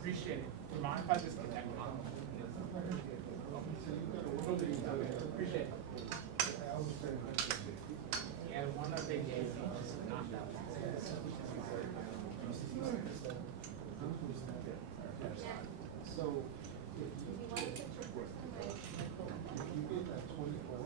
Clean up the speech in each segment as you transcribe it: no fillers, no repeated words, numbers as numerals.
Appreciate it. Do you mind if I just connect? Appreciate it. Yeah, one of the days not that long. So if you get that 24,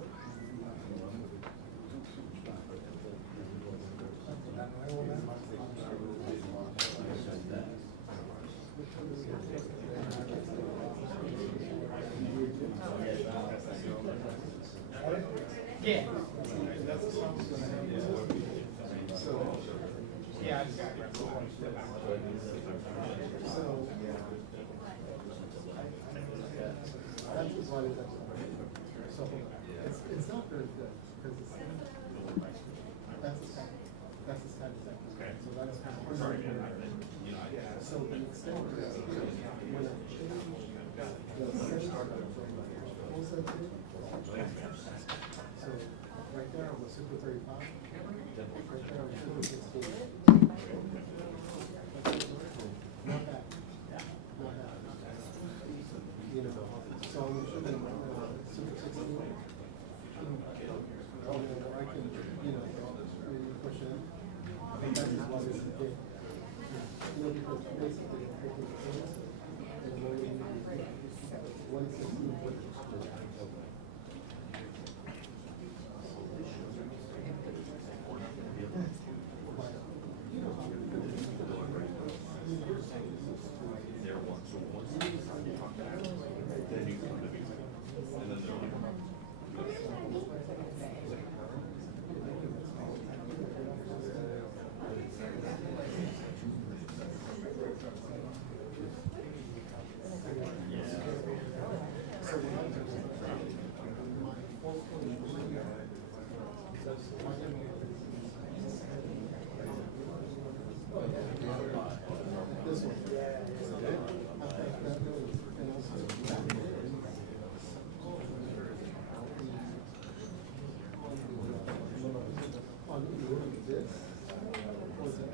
yeah. So, yeah, I just got it. So, that's why so it's not very good because that's the status sector. So that's kind of sorry. So the extent of this, when I change the setting from wholesale to so right there on the Super 35. Right there on the Super 16. Not bad. Not bad. You know, so I'm shooting Super 16. I can, you know, really push it. I think that's as long as it did. You know, because basically I'm taking the things and what you need to do. 116. This one. On this was an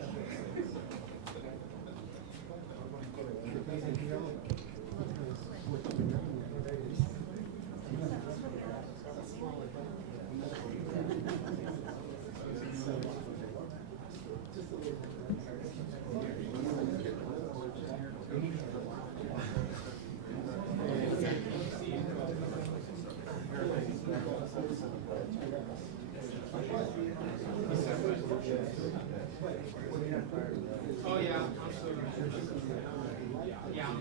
Oh, yeah, I'm sorry. Yeah, I'm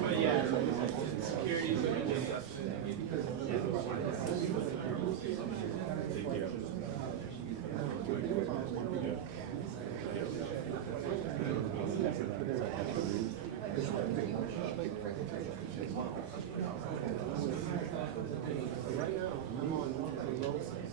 but yeah, security should be just us. Right now, I'm on the low side.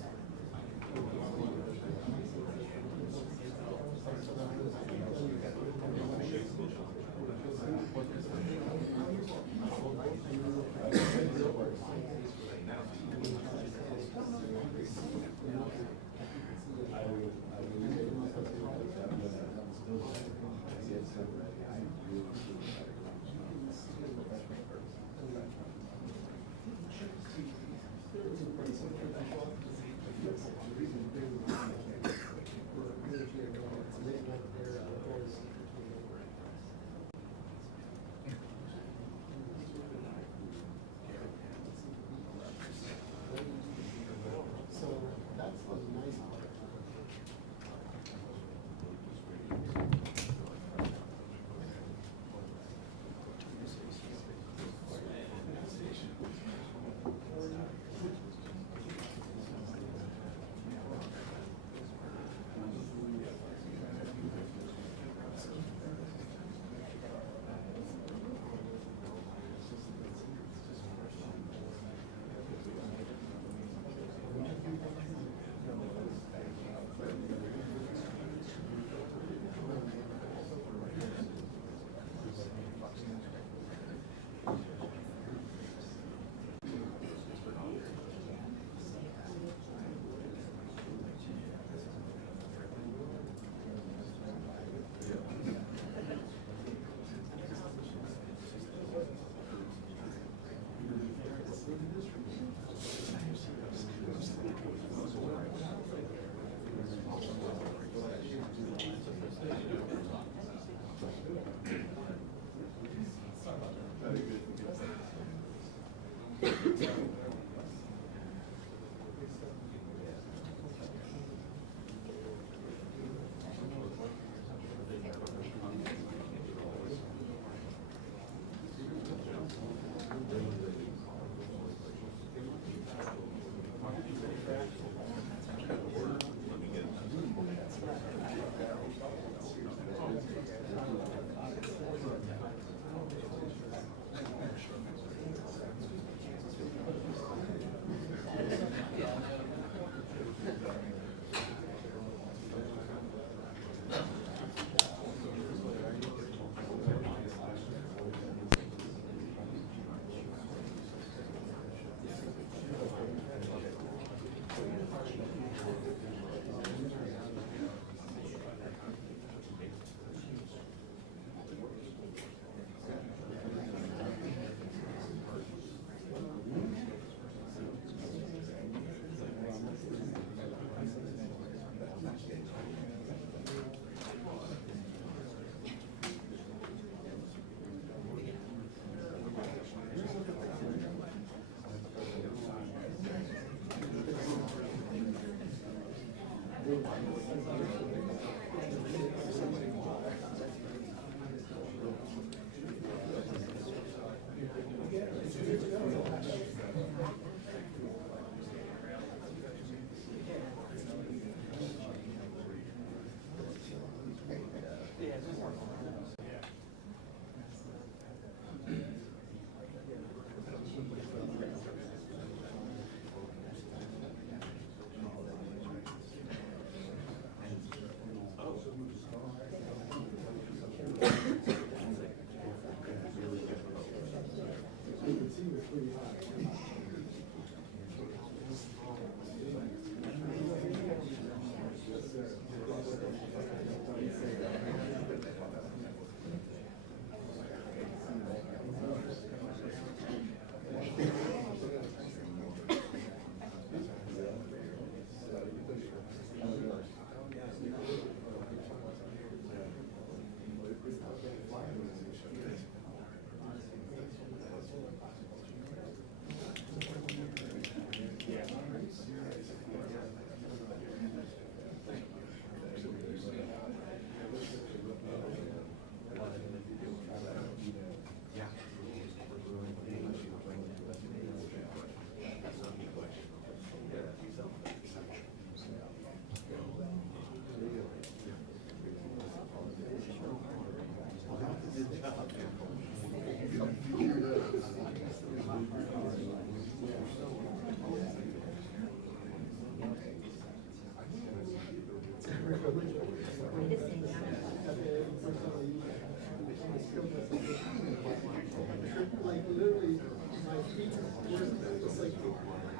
Like literally, my feet were just like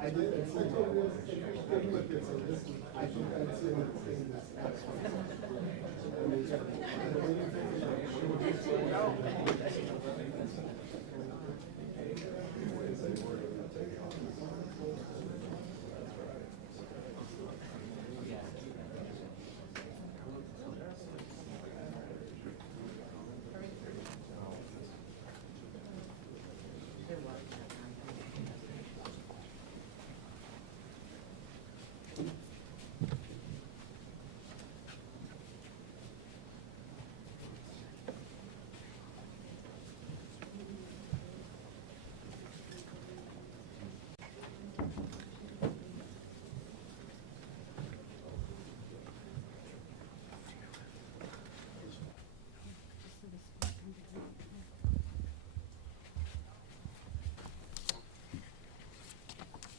I did. It's like oh, good look at so this. I think that's the thing that's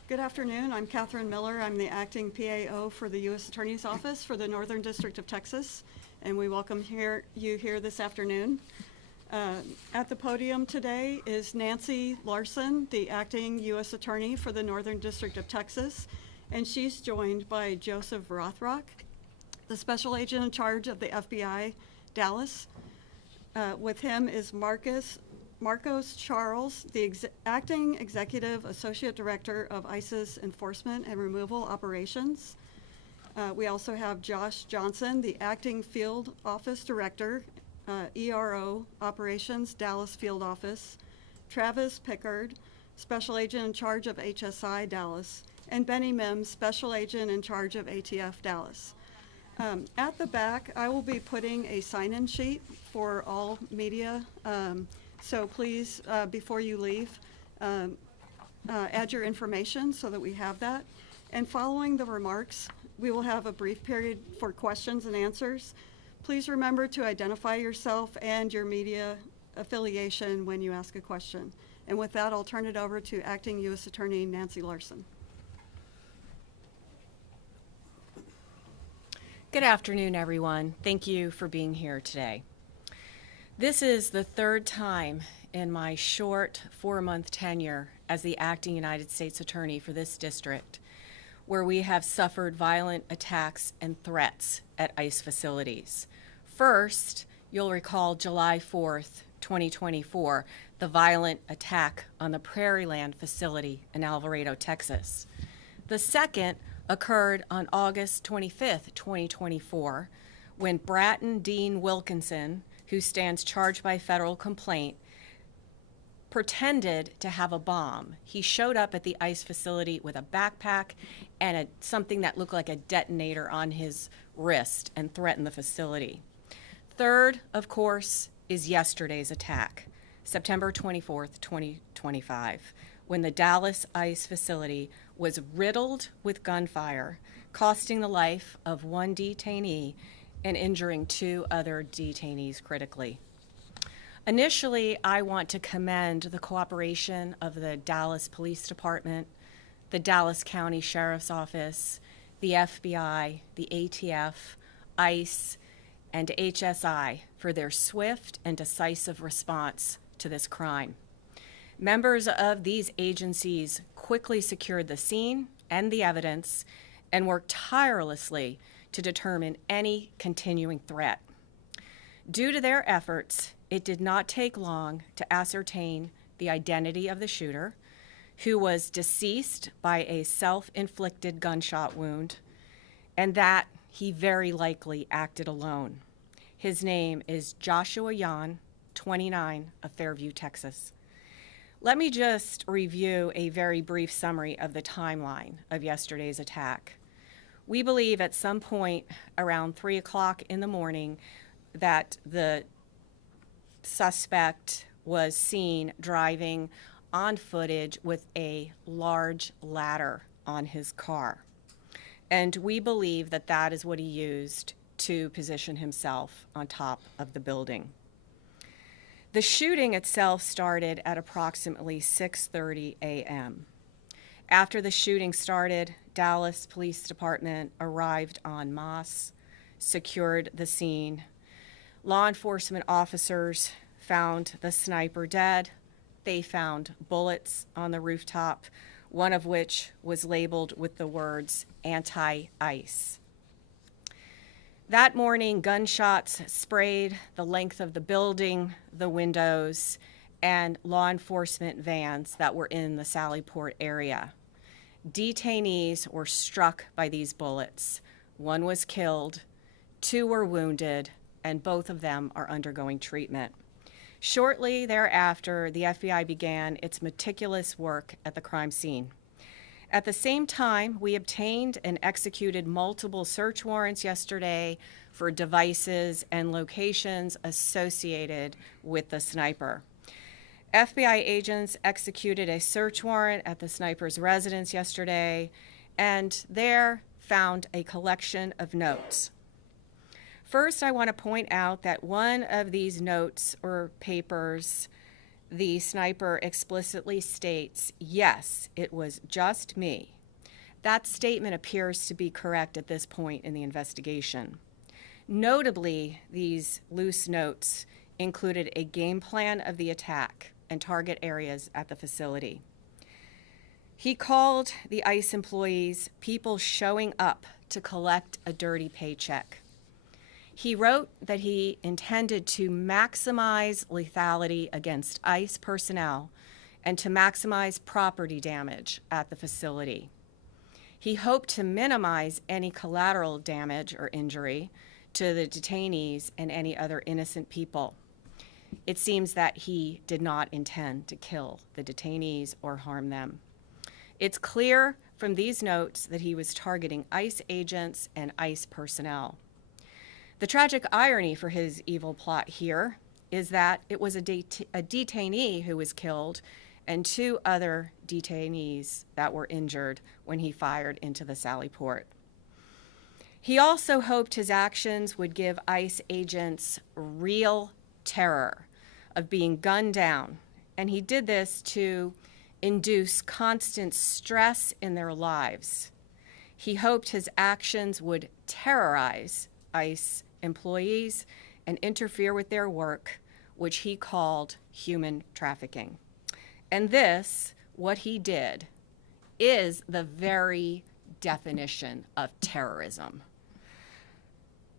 Good afternoon. I'm Catherine Miller. I'm the acting PAO for the U.S. Attorney's Office for the Northern District of Texas, and we welcome you here this afternoon. At the podium today is Nancy Larson, the acting U.S. Attorney for the Northern District of Texas, and she's joined by Joseph Rothrock, the Special Agent in charge of the FBI, Dallas. With him is Marcos Charles, the Acting Executive Associate Director of ICE's Enforcement and Removal Operations. We also have Josh Johnson, the Acting Field Office Director, ERO Operations, Dallas Field Office. Travis Pickard, Special Agent in charge of HSI, Dallas. And Benny Mims, Special Agent in charge of ATF, Dallas. At the back, I will be putting a sign-in sheet for all media. So please, before you leave, add your information so that we have that. And following the remarks, we will have a brief period for questions and answers. Please remember to identify yourself and your media affiliation when you ask a question. And with that, I'll turn it over to Acting U.S. Attorney Nancy Larson. Good afternoon, everyone. Thank you for being here today. This is the third time in my short 4-month tenure as the acting United States Attorney for this district where we have suffered violent attacks and threats at ICE facilities. First, you'll recall July 4th, 2024, the violent attack on the Prairieland facility in Alvarado, Texas. The second occurred on August 25th, 2024, when Bratton Dean Wilkinson, who stands charged by federal complaint, pretended to have a bomb. He showed up at the ICE facility with a backpack and something that looked like a detonator on his wrist and threatened the facility. Third, of course, is yesterday's attack, September 24th, 2025, when the Dallas ICE facility was riddled with gunfire, costing the life of one detainee and injuring 2 other detainees critically. Initially, I want to commend the cooperation of the Dallas Police Department, the Dallas County Sheriff's Office, the FBI, the ATF, ICE, and HSI for their swift and decisive response to this crime. Members of these agencies quickly secured the scene and the evidence and worked tirelessly to determine any continuing threat. Due to their efforts, it did not take long to ascertain the identity of the shooter, who was deceased by a self-inflicted gunshot wound, and that he very likely acted alone. His name is Joshua Jahn, 29, of Fairview, Texas. Let me just review a very brief summary of the timeline of yesterday's attack. We believe at some point around 3 o'clock in the morning that the suspect was seen driving on footage with a large ladder on his car. And we believe that that is what he used to position himself on top of the building. The shooting itself started at approximately 6:30 a.m. After the shooting started, Dallas Police Department arrived en masse, secured the scene. Law enforcement officers found the sniper dead. They found bullets on the rooftop, one of which was labeled with the words anti-ICE. That morning, gunshots sprayed the length of the building, the windows, and law enforcement vans that were in the Sallyport area. Detainees were struck by these bullets. One was killed, 2 were wounded, and both of them are undergoing treatment. Shortly thereafter, the FBI began its meticulous work at the crime scene. At the same time, we obtained and executed multiple search warrants yesterday for devices and locations associated with the sniper. FBI agents executed a search warrant at the sniper's residence yesterday, and there found a collection of notes. First, I want to point out that one of these notes or papers, the sniper explicitly states, "Yes, it was just me." That statement appears to be correct at this point in the investigation. Notably, these loose notes included a game plan of the attack and target areas at the facility. He called the ICE employees people showing up to collect a dirty paycheck. He wrote that he intended to maximize lethality against ICE personnel and to maximize property damage at the facility. He hoped to minimize any collateral damage or injury to the detainees and any other innocent people. It seems that he did not intend to kill the detainees or harm them. It's clear from these notes that he was targeting ICE agents and ICE personnel. The tragic irony for his evil plot here is that it was a detainee who was killed and 2 other detainees that were injured when he fired into the Sallyport. He also hoped his actions would give ICE agents real terror of being gunned down, and he did this to induce constant stress in their lives. He hoped his actions would terrorize ICE employees and interfere with their work, which he called human trafficking. And this, what he did, is the very definition of terrorism.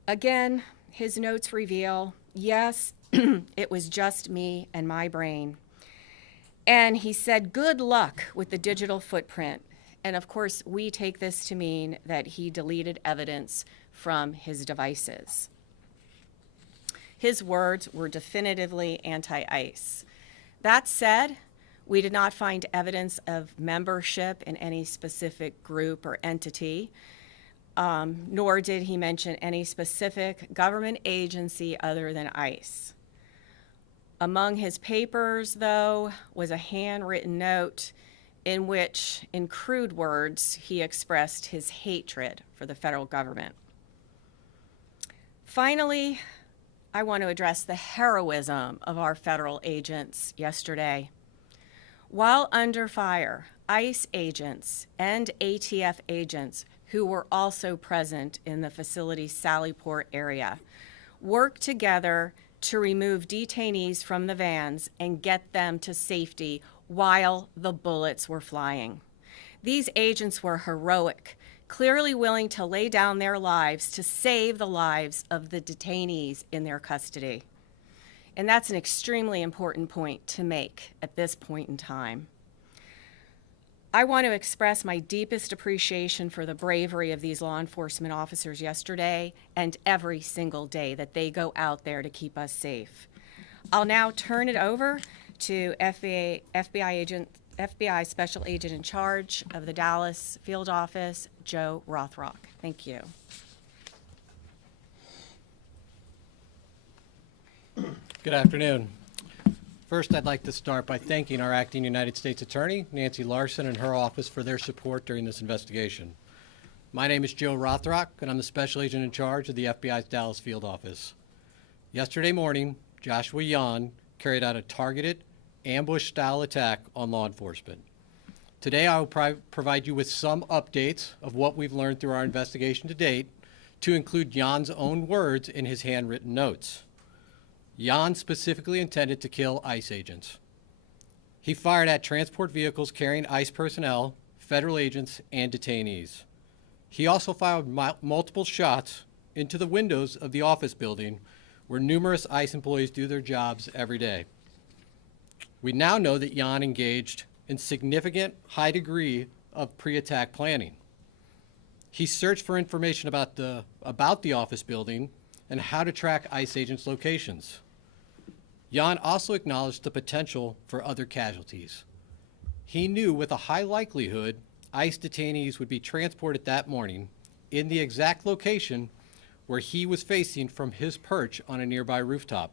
Again, his notes reveal, yes, it was just me and my brain. And he said, good luck with the digital footprint. And of course, we take this to mean that he deleted evidence from his devices. His words were definitively anti-ICE. That said, we did not find evidence of membership in any specific group or entity, nor did he mention any specific government agency other than ICE. Among his papers, though, was a handwritten note in which, in crude words, he expressed his hatred for the federal government. Finally, I want to address the heroism of our federal agents yesterday. While under fire, ICE agents and ATF agents who were also present in the facility's Sallyport area worked together to remove detainees from the vans and get them to safety while the bullets were flying. These agents were heroic, clearly willing to lay down their lives to save the lives of the detainees in their custody. And that's an extremely important point to make at this point in time. I want to express my deepest appreciation for the bravery of these law enforcement officers yesterday and every single day that they go out there to keep us safe. I'll now turn it over to FBI Special Agent in charge of the Dallas Field Office, Joe Rothrock. Thank you. Good afternoon. First, I'd like to start by thanking our acting United States Attorney, Nancy Larson, and her office for their support during this investigation. My name is Joe Rothrock, and I'm the Special Agent in charge of the FBI's Dallas Field Office. Yesterday morning, Joshua Jahn carried out a targeted, ambush-style attack on law enforcement. Today, I will provide you with some updates of what we've learned through our investigation to date, to include Jahn's own words in his handwritten notes. Jahn specifically intended to kill ICE agents. He fired at transport vehicles carrying ICE personnel, federal agents, and detainees. He also fired multiple shots into the windows of the office building where numerous ICE employees do their jobs every day. We now know that Jahn engaged in significant high degree of pre-attack planning. He searched for information about the office building and how to track ICE agents' locations. Jahn also acknowledged the potential for other casualties. He knew with a high likelihood ICE detainees would be transported that morning in the exact location where he was facing from his perch on a nearby rooftop.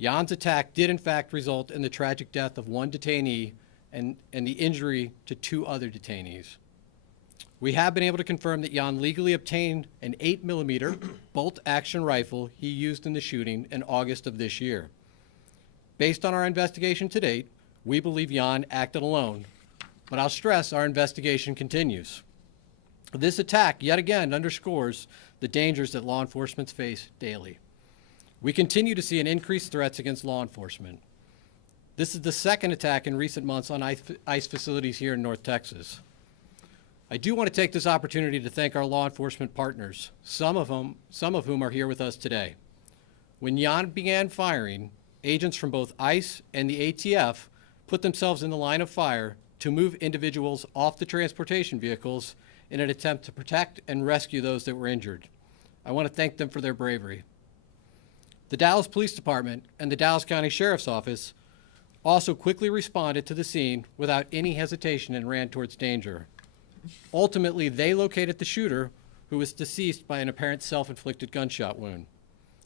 Jahn's attack did in fact result in the tragic death of one detainee and the injury to two other detainees. We have been able to confirm that Jahn legally obtained an 8mm bolt-action rifle he used in the shooting in August of this year. Based on our investigation to date, we believe Jahn acted alone, but I'll stress our investigation continues. This attack yet again underscores the dangers that law enforcement face daily. We continue to see an increased threats against law enforcement. This is the second attack in recent months on ICE facilities here in North Texas. I do want to take this opportunity to thank our law enforcement partners, some of whom are here with us today. When Jahn began firing, agents from both ICE and the ATF put themselves in the line of fire to move individuals off the transportation vehicles in an attempt to protect and rescue those that were injured. I want to thank them for their bravery. The Dallas Police Department and the Dallas County Sheriff's Office also quickly responded to the scene without any hesitation and ran towards danger. Ultimately, they located the shooter, who was deceased by an apparent self-inflicted gunshot wound.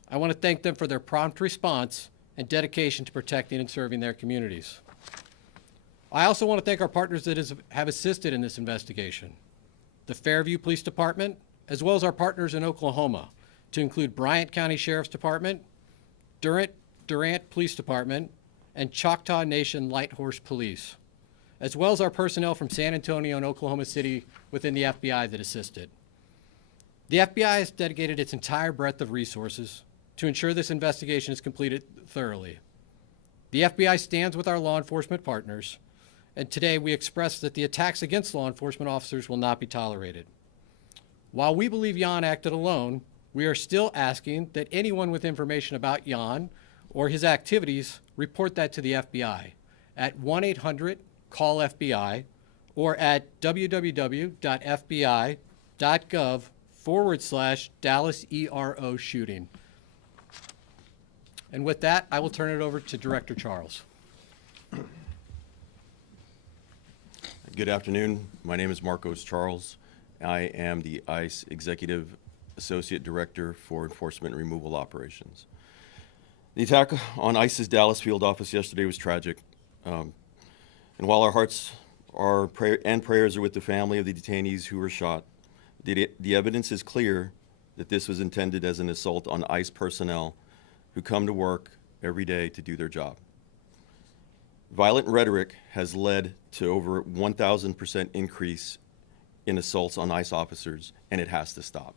I want to thank them for their prompt response and dedication to protecting and serving their communities. I also want to thank our partners that have assisted in this investigation. The Fairview Police Department, as well as our partners in Oklahoma, to include Bryant County Sheriff's Department, Durant Police Department, and Choctaw Nation Light Horse Police, as well as our personnel from San Antonio and Oklahoma City within the FBI that assisted. The FBI has dedicated its entire breadth of resources to ensure this investigation is completed thoroughly. The FBI stands with our law enforcement partners, and today we express that the attacks against law enforcement officers will not be tolerated. While we believe Jahn acted alone, we are still asking that anyone with information about Jahn or his activities report that to the FBI at 1-800-CALL-FBI or at www.fbi.gov/Dallas ERO shooting. And with that, I will turn it over to Director Charles. Good afternoon. My name is Marcos Charles. I am the ICE Executive Associate Director for Enforcement and Removal Operations. The attack on ICE's Dallas field office yesterday was tragic. And while our hearts and prayers are with the family of the detainees who were shot, the evidence is clear that this was intended as an assault on ICE personnel who come to work every day to do their job. Violent rhetoric has led to over 1,000% increase in assaults on ICE officers, and it has to stop.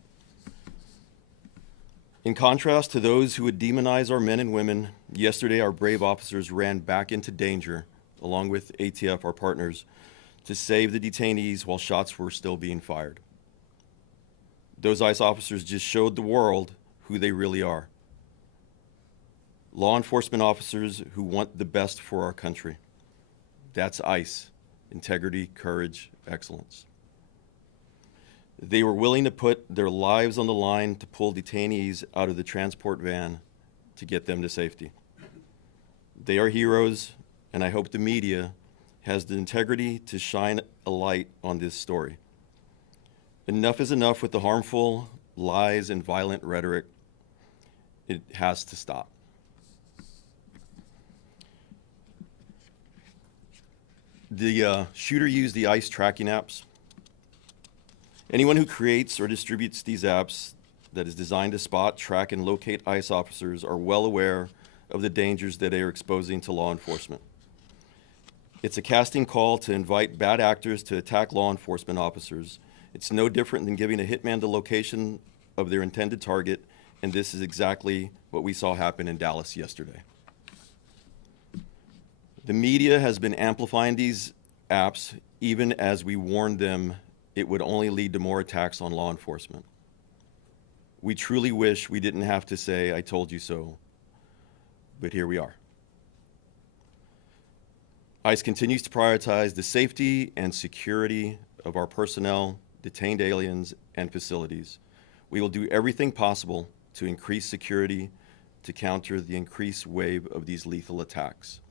In contrast to those who would demonize our men and women, yesterday our brave officers ran back into danger, along with ATF, our partners, to save the detainees while shots were still being fired. Those ICE officers just showed the world who they really are. Law enforcement officers who want the best for our country. That's ICE. Integrity, courage, excellence. They were willing to put their lives on the line to pull detainees out of the transport van to get them to safety. They are heroes, and I hope the media has the integrity to shine a light on this story. Enough is enough with the harmful lies and violent rhetoric. It has to stop. The shooter used the ICE tracking apps. Anyone who creates or distributes these apps that is designed to spot, track, and locate ICE officers are well aware of the dangers that they are exposing to law enforcement. It's a casting call to invite bad actors to attack law enforcement officers. It's no different than giving a hitman the location of their intended target, and this is exactly what we saw happen in Dallas yesterday. The media has been amplifying these apps even as we warned them it would only lead to more attacks on law enforcement. We truly wish we didn't have to say, "I told you so," but here we are. ICE continues to prioritize the safety and security of our personnel, detained aliens, and facilities. We will do everything possible to increase security to counter the increased wave of these lethal attacks.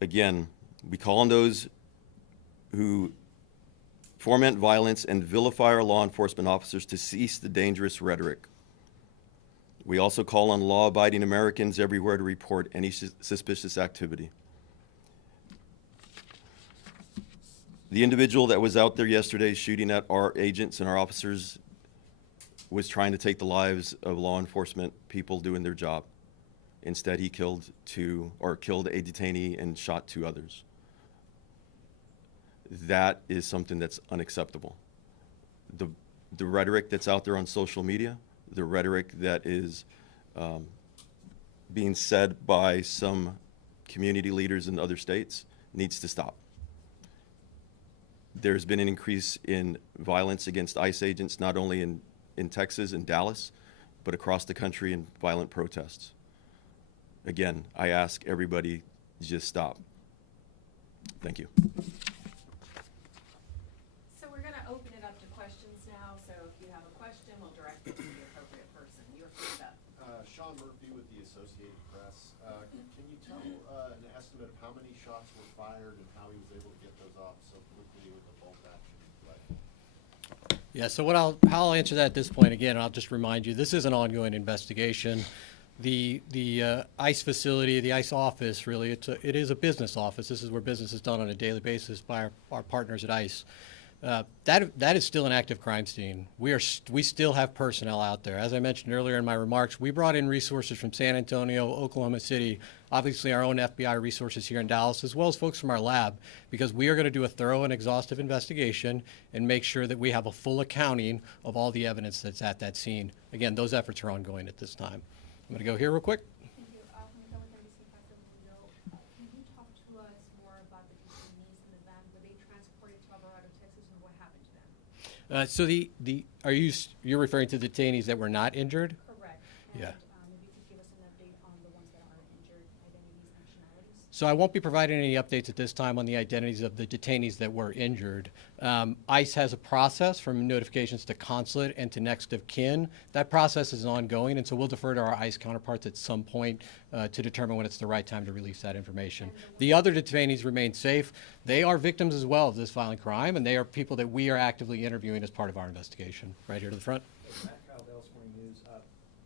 Again, we call on those who foment violence and vilify our law enforcement officers to cease the dangerous rhetoric. We also call on law-abiding Americans everywhere to report any suspicious activity. The individual that was out there yesterday shooting at our agents and our officers was trying to take the lives of law enforcement people doing their job. Instead, he killed a detainee and shot 2 others. That is something that's unacceptable. The rhetoric that's out there on social media, the rhetoric that is being said by some community leaders in other states needs to stop. There's been an increase in violence against ICE agents, not only in Texas and Dallas, but across the country in violent protests. Again, I ask everybody, just stop. Thank you. So we're going to open it up to questions now. So if you have a question, we'll direct it to the appropriate person. You're first up. Sean Murphy with the Associated Press. Can you tell an estimate of how many shots were fired and how he was able to get those off so quickly with the bolt action play? Yeah, so how I'll answer that at this point, again, I'll just remind you, this is an ongoing investigation. The ICE facility, the ICE office, really, it is a business office. This is where business is done on a daily basis by our partners at ICE. That is still an active crime scene. We still have personnel out there. As I mentioned earlier in my remarks, we brought in resources from San Antonio, Oklahoma City, obviously our own FBI resources here in Dallas, as well as folks from our lab, because we are going to do a thorough and exhaustive investigation and make sure that we have a full accounting of all the evidence that's at that scene. Again, those efforts are ongoing at this time. I'm going to go here real quick. Thank you. Can you talk to us more about the detainees in the van? Were they transported to Alvarado, Texas, and what happened to them? You're referring to the detainees that were not injured? Correct. Yeah. And maybe you could give us an update on the ones that are injured, identities, nationalities. So I won't be providing any updates at this time on the identities of the detainees that were injured. ICE has a process from notifications to consulate and to next of kin. That process is ongoing, and so we'll defer to our ICE counterparts at some point to determine when it's the right time to release that information. The other detainees remain safe. They are victims as well of this violent crime, and they are people that we are actively interviewing as part of our investigation. Right here to the front. Matt Kyle, Dallas Morning News.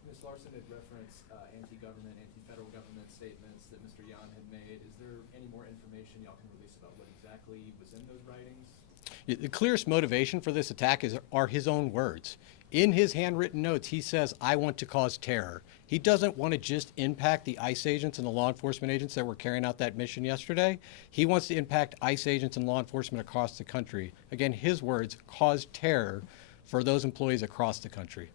Ms. Larson had referenced anti-government, anti-federal government statements that Mr. Jahn had made. Is there any more information y'all can release about what exactly was in those writings? The clearest motivation for this attack are his own words. In his handwritten notes, he says, "I want to cause terror." He doesn't want to just impact the ICE agents and the law enforcement agents that were carrying out that mission yesterday. He wants to impact ICE agents and law enforcement across the country. Again, his words, cause terror for those employees across the country.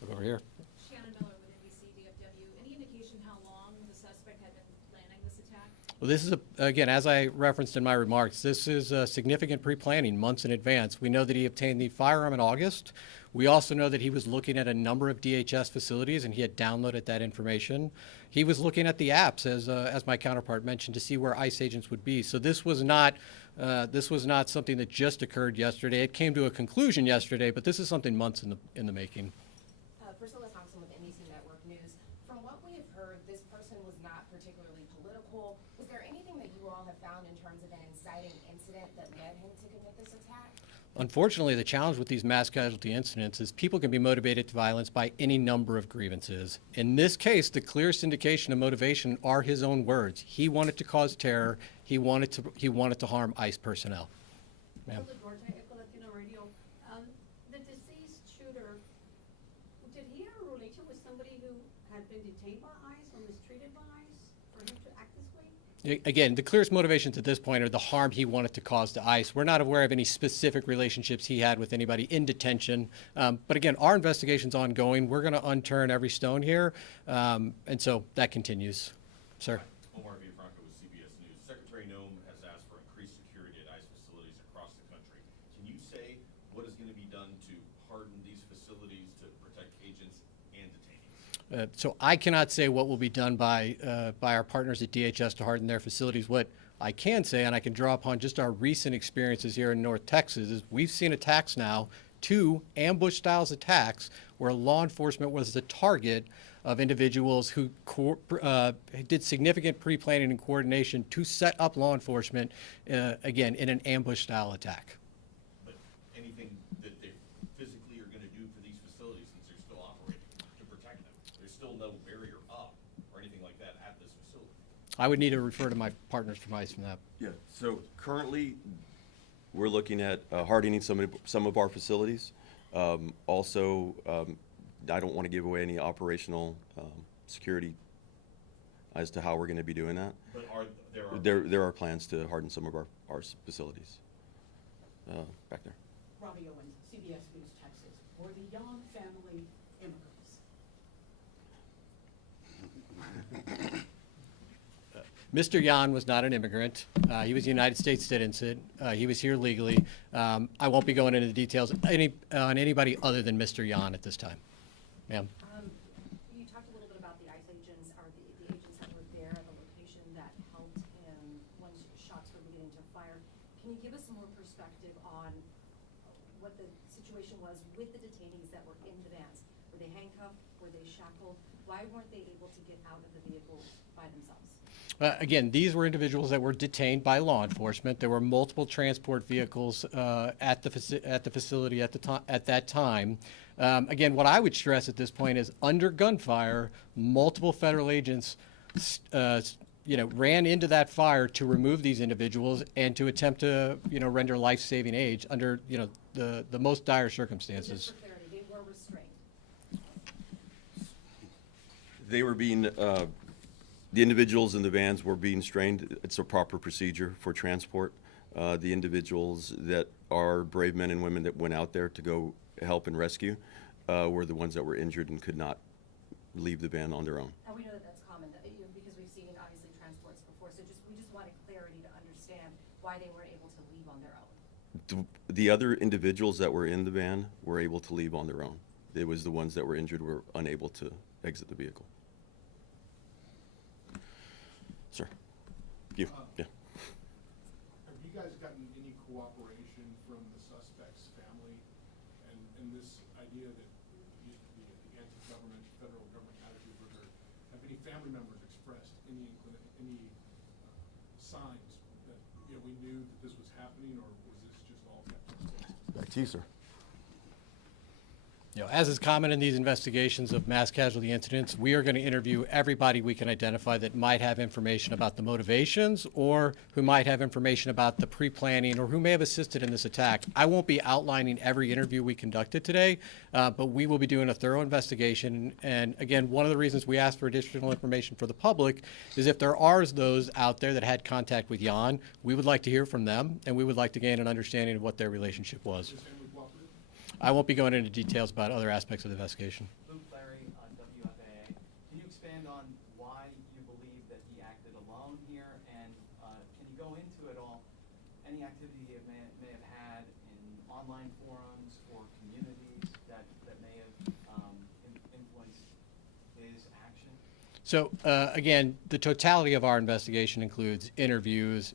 Look over here. Shannon Miller with NBC DFW. Any indication how long the suspect had been planning this attack? Well, this is, again, as I referenced in my remarks, this is significant pre-planning months in advance. We know that he obtained the firearm in August. We also know that he was looking at a number of DHS facilities, and he had downloaded that information. He was looking at the apps, as my counterpart mentioned, to see where ICE agents would be. So this was not something that just occurred yesterday. It came to a conclusion yesterday, but this is something months in the making. Priscilla Thompson with NBC Network News. From what we have heard, this person was not particularly political. Was there anything that you all have found in terms of an inciting incident that led him to commit this attack? Unfortunately, the challenge with these mass casualty incidents is people can be motivated to violence by any number of grievances. In this case, the clearest indication of motivation are his own words. He wanted to cause terror. He wanted to harm ICE personnel. Ma'am. The deceased shooter, did he have a relation with somebody who had been detained by ICE or mistreated by ICE for him to act this way? Again, the clearest motivations at this point are the harm he wanted to cause to ICE. We're not aware of any specific relationships he had with anybody in detention. But again, our investigation's ongoing. We're going to unturn every stone here. And so that continues. Sir. Omar Villafranca with CBS News. Secretary Noem has asked for increased security at ICE facilities across the country. Can you say what is going to be done to harden these facilities to protect agents and detainees? So I cannot say what will be done by our partners at DHS to harden their facilities. What I can say, and I can draw upon just our recent experiences here in North Texas, is we've seen attacks now, 2 ambush-style attacks, where law enforcement was the target of individuals who did significant pre-planning and coordination to set up law enforcement, again, in an ambush-style attack. But anything that they physically are going to do for these facilities, since they're still operating, to protect them? There's still no barrier up or anything like that at this facility. I would need to refer to my partners from ICE from that. Yeah, so currently, we're looking at hardening some of our facilities. Also, I don't want to give away any operational security as to how we're going to be doing that. But There are plans to harden some of our facilities. Back there. Robbie Owens, CBS News, Texas. Were the Young family immigrants? Mr. Jahn was not an immigrant. He was a United States citizen. He was here legally. I won't be going into the details on anybody other than Mr. Jahn at this time. Ma'am. You talked a little bit about the ICE agents, or the agents that were there at the location that helped him when shots were beginning to fire. Can you give us some more perspective on what the situation was with the detainees that were in the vans? Were they handcuffed? Were they shackled? Why weren't they able to get out of the vehicle by themselves? Again, these were individuals that were detained by law enforcement. There were multiple transport vehicles at the facility at that time. Again, what I would stress at this point is under gunfire, multiple federal agents ran into that fire to remove these individuals and to attempt to render life-saving aid under the most dire circumstances. Just for clarity, they were restrained. They were being, the individuals in the vans were being strained. It's a proper procedure for transport. The individuals that are brave men and women that went out there to go help and rescue were the ones that were injured and could not leave the van on their own. And we know that that's common, because we've seen obviously transports before, so we just wanted clarity to understand why they weren't able to leave on their own. The other individuals that were in the van were able to leave on their own. It was the ones that were injured were unable to exit the vehicle. Sir, you, yeah. Have you guys gotten any cooperation from the suspect's family and this idea that the anti-government, federal government attitude with her? Have any family members expressed any signs that we knew that this was happening, or was this just all kept to themselves? Back to you, sir. As is common in these investigations of mass casualty incidents, we are going to interview everybody we can identify that might have information about the motivations or who might have information about the pre-planning or who may have assisted in this attack. I won't be outlining every interview we conducted today, but we will be doing a thorough investigation. And again, one of the reasons we asked for additional information for the public is if there are those out there that had contact with Jahn, we would like to hear from them, and we would like to gain an understanding of what their relationship was. I won't be going into details about other aspects of the investigation. The acted alone here, and can you go into it all, any activity he may have had in online forums or communities that may have influenced his action? So again, the totality of our investigation includes interviews,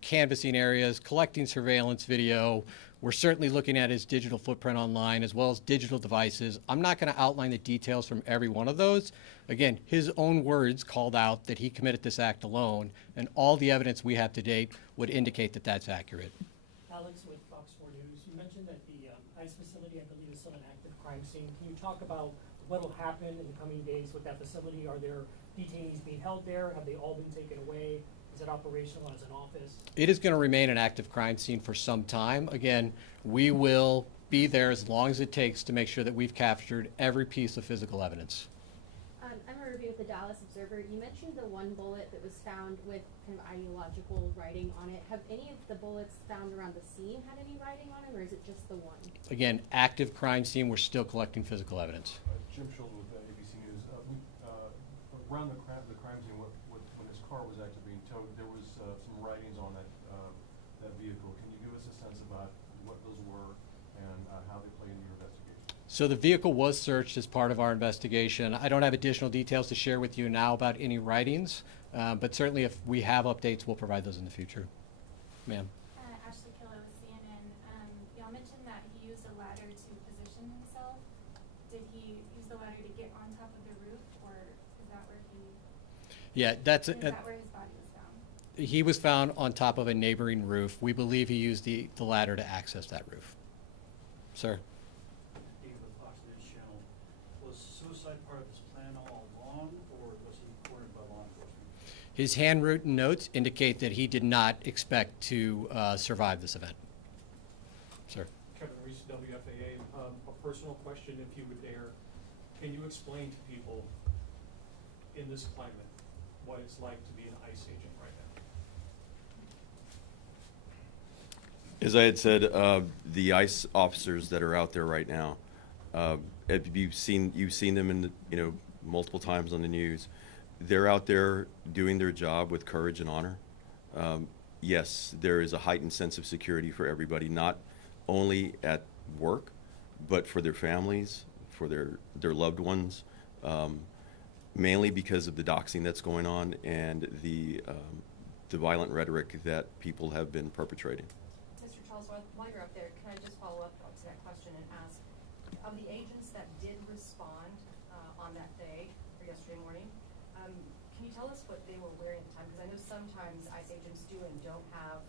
canvassing areas, collecting surveillance video. We're certainly looking at his digital footprint online as well as digital devices. I'm not going to outline the details from every one of those. Again, his own words called out that he committed this act alone, and all the evidence we have to date would indicate that that's accurate. Alex with Fox 4 News. You mentioned that the ICE facility, I believe, is still an active crime scene. Can you talk about what will happen in the coming days with that facility? Are there detainees being held there? Have they all been taken away? Is it operational as an office? It is going to remain an active crime scene for some time. Again, we will be there as long as it takes to make sure that we've captured every piece of physical evidence. I'm a review with the Dallas Observer. You mentioned the one bullet that was found with kind of ideological writing on it. Have any of the bullets found around the scene had any writing on them, or is it just the one? Again, active crime scene. We're still collecting physical evidence. Jim Schultz with ABC News. Around the crime scene, when his car was actually being towed, there was some writings on that vehicle. Can you give us a sense about what those were and how they play into your investigation? So the vehicle was searched as part of our investigation. I don't have additional details to share with you now about any writings, but certainly if we have updates, we'll provide those in the future. Ma'am. Ashley Killer with CNN. Y'all mentioned that he used a ladder to position himself. Did he use the ladder to get on top of the roof, or is that where he? Yeah, is that where his body was found? He was found on top of a neighboring roof. We believe he used the ladder to access that roof. Sir. Was suicide part of his plan all along, or was he cornered by law enforcement? His handwritten notes indicate that he did not expect to survive this event. Sir. Kevin Reese, WFAA. A personal question, if you would dare. Can you explain to people in this climate what it's like to be an ICE agent right now? As I had said, the ICE officers that are out there right now, you've seen them in multiple times on the news. They're out there doing their job with courage and honor. Yes, there is a heightened sense of security for everybody, not only at work, but for their families, for their loved ones, mainly because of the doxing that's going on and the violent rhetoric that people have been perpetrating. Mr. Charles, while you're up there, can I just follow up to that question and ask, of the agents that did respond on that day, or yesterday morning, can you tell us what they were wearing at the time? Because I know sometimes ICE agents do and don't have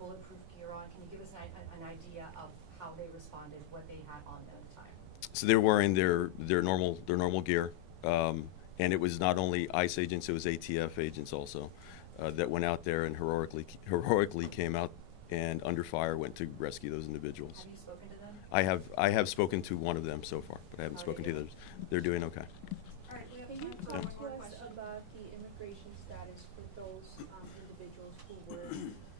bulletproof gear on. Can you give us an idea of how they responded, what they had on them at the time? So they're wearing their normal gear, and it was not only ICE agents, it was ATF agents also that went out there and heroically came out and under fire went to rescue those individuals. Have you spoken to them? I have spoken to one of them so far, but I haven't spoken to others. They're doing okay. All right, we have Can you time talk for to one more us question. about the immigration status for those individuals who were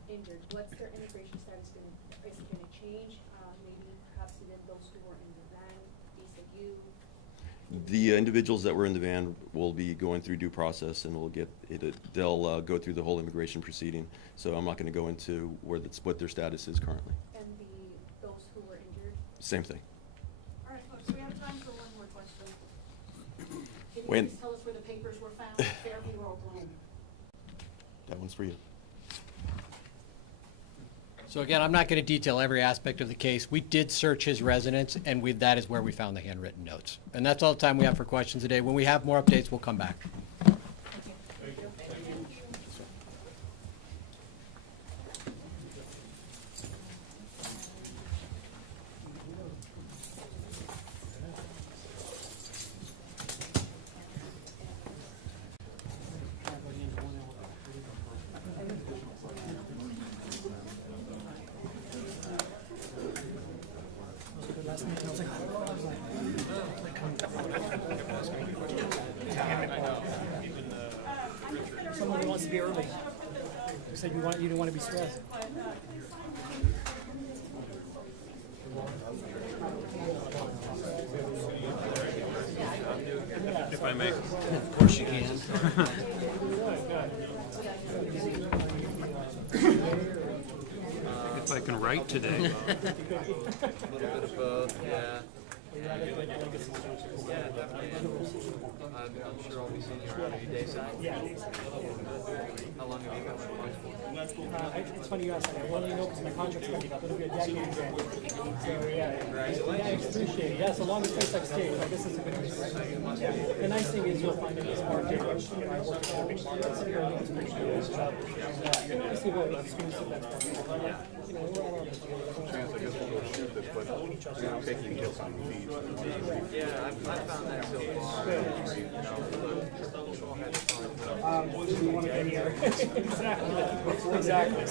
injured? What's their immigration status going to, is it going to change? Maybe perhaps even those who were in the van, visa U? The individuals that were in the van will be going through due process, and they'll go through the whole immigration proceeding. So I'm not going to go into what their status is currently. And those who were injured? Same thing. All right, folks, we have time for one more question. Can you When- please tell us where the papers were found, Fairview or Oklahoma? That one's for you. So again, I'm not going to detail every aspect of the case. We did search his residence, and that is where we found the handwritten notes. And that's all the time we have for questions today. When we have more updates, we'll come back. Someone who wants to be early. You said you didn't want to be stressed. Yeah. If I may. Of course you can. If I can write today. A little bit of both, yeah. Yeah, definitely. I'm sure I'll be seeing you around. Are you dayside? Yeah. How long have you been with March for? It's funny you ask that. I only know because my contract's coming up. It'll be a decade in January. So yeah, I appreciate it. Yeah, so long as SpaceX stays, I guess it's a good news. Yeah. The nice thing is you'll find in this market, which I work in a big market, so you're able to pretty good job. I see what exclusive that's possible. Yeah. You know, we're all on this together. Yeah, I've found that so far. You know, look, all had fun. We want to be here. Exactly. Exactly.